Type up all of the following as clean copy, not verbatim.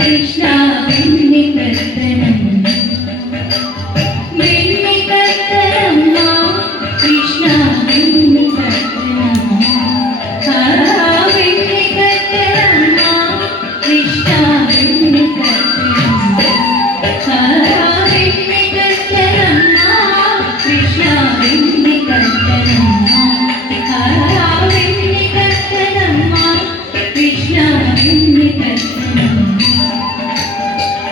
ಕೃಷ್ಣ ಬೆಣ್ಣೆ ಕರ್ತನಮ್ಮ ಬೆಣ್ಣೆ ಕರ್ತನಮ್ಮ ಕೃಷ್ಣ ಬೆಣ್ಣೆ ಕರ್ತನಮ್ಮ ಬೆಣ್ಣೆ ಕರ್ತನಮ್ಮ ಕೃಷ್ಣ ಬೆಣ್ಣೆ ಕರ್ತನಮ್ಮ ಬೆಣ್ಣೆ ಕರ್ತನಮ್ಮ ಕೃಷ್ಣ ಬೆಣ್ಣೆ ಕರ್ತನಮ್ಮ ಬೆಣ್ಣೆ ಕರ್ತನಮ್ಮ ಕೃಷ್ಣ ಬೆಣ್ಣೆ ಕರ್ತನಮ್ಮ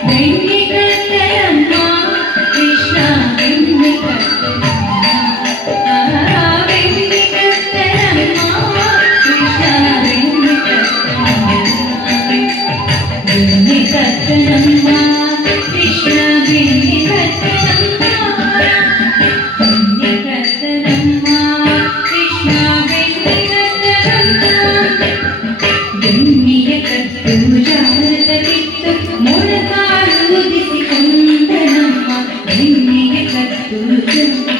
ಬೆಣ್ಣೆ ಕರ್ತನಮ್ಮ ಕೃಷ್ಣ ಬೆಣ್ಣೆ ಕರ್ತನಮ್ಮ ಬೆಣ್ಣೆ ಕರ್ತನಮ್ಮ ಕೃಷ್ಣ ಬೆಣ್ಣೆ ಕರ್ತನಮ್ಮ ಬೆಣ್ಣೆ ಕರ್ತನಮ್ಮ ಕೃಷ್ಣ ಬೆಣ್ಣೆ ಕರ್ತನಮ್ಮ ಬೆಣ್ಣೆ ಕರ್ತನಮ್ಮ ಕೃಷ್ಣ ಬೆಣ್ಣೆ ಕರ್ತನಮ್ಮ ಬೆಣ್ಣೆಯ ಕಟ್ಟು ಜಾರದ ಬಿತ್ತು ಮೊಳಕಾಲೂದಿಸಿಕೊಂಡನಮ್ಮ ಬೆಣ್ಣೆಯ ಕಟ್ಟು ಜಾರದ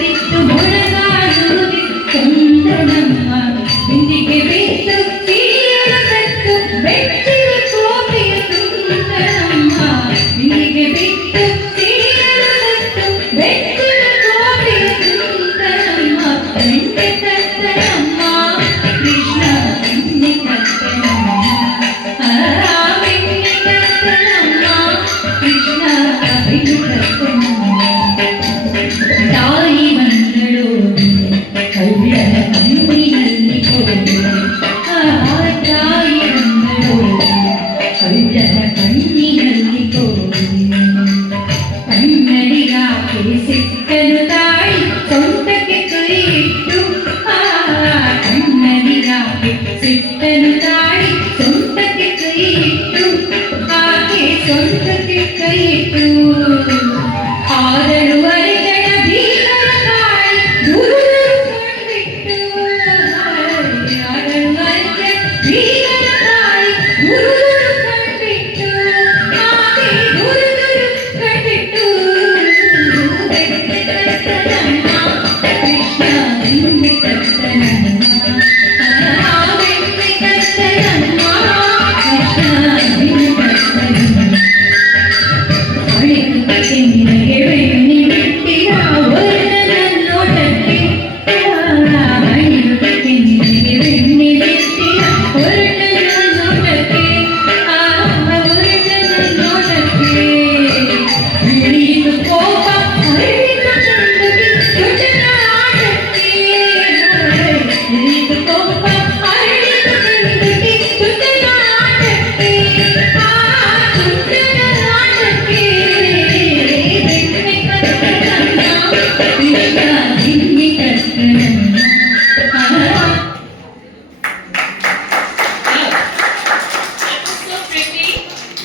ಬಿತ್ತು ಮೊಳಕಾಲೂದಿಸಿಕೊಂಡನಮ್ಮ ಬಿಂದಿಗೆ ಬಿತ್ತು ಸೀರೆಯ ಕಟ್ಟು ಬೆಚ್ಚಿದ ಕೋಪೆಯ ತುಂಡನಮ್ಮ ಬಿಂದಿಗೆ ಬಿತ್ತು ಸೀರೆಯ ಕಟ್ಟು ಬೆಚ್ಚಿದ ಕೋಪೆಯ ತುಂಡನಮ್ಮ ಬೆಣ್ಣೆ ಕರ್ತನಮ್ಮ ಕೃಷ್ಣ ಬೆಣ್ಣೆ ಕರ್ತನಮ್ಮ ಬೆಣ್ಣೆ ಕರ್ತನಮ್ಮ ಕೃಷ್ಣ ಬೆಣ್ಣೆ ಕರ್ತನಮ್ಮ ತಾಯಿ ಬಂದಳು ಕಳ್ಳನ ಕಣ್ಣಿನಲ್ಲಿ ಕೋಡಿ ತಾಯಿ ಬಂದಳು ಕಳ್ಳನ ಕಣ್ಣಿನಲ್ಲಿ ಕೋಡಿ ಕನ್ನಡಿಗಾಕೆ ಸಿಕ್ಕನು ತಾಯಿ ಸೊಂಟಕ್ಕೆ ಕೈ ಇಟ್ಟು ಕನ್ನಡಿಗಾಕೆ ಸಿಕ್ಕನು ತಾಯಿ ಸೊಂಟಕ್ಕೆ ಕೈ ಇಟ್ಟು ಆಕೆ ಸೊಂಟಕ್ಕೆ ಕೈ ಇಟ್ಟು